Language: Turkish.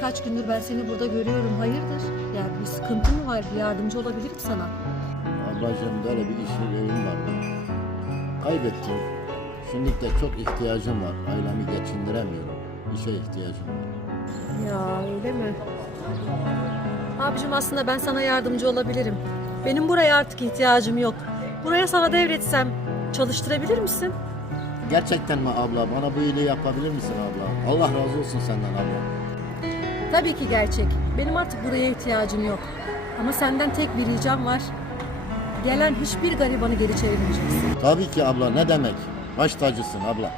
Kaç gündür ben seni burada görüyorum. Hayırdır? Ya bir sıkıntı mı var? Bir yardımcı olabilirim sana. Ablacığım böyle bir iş yüreğim var. Kaybettim. Şimdi de çok ihtiyacım var. Ailemi geçindiremiyorum. İşe ihtiyacım var. Ya öyle mi? Abicim aslında ben sana yardımcı olabilirim. Benim buraya artık ihtiyacım yok. Buraya sana devretsem çalıştırabilir misin? Gerçekten mi abla? Bana bu iyiliği yapabilir misin abla? Allah razı olsun senden abla. Tabii ki gerçek. Benim artık buraya ihtiyacım yok. Ama senden tek bir ricam var. Gelen hiçbir garibanı geri çevirmeyeceksin. Tabii ki abla ne demek? Baş tacısın abla.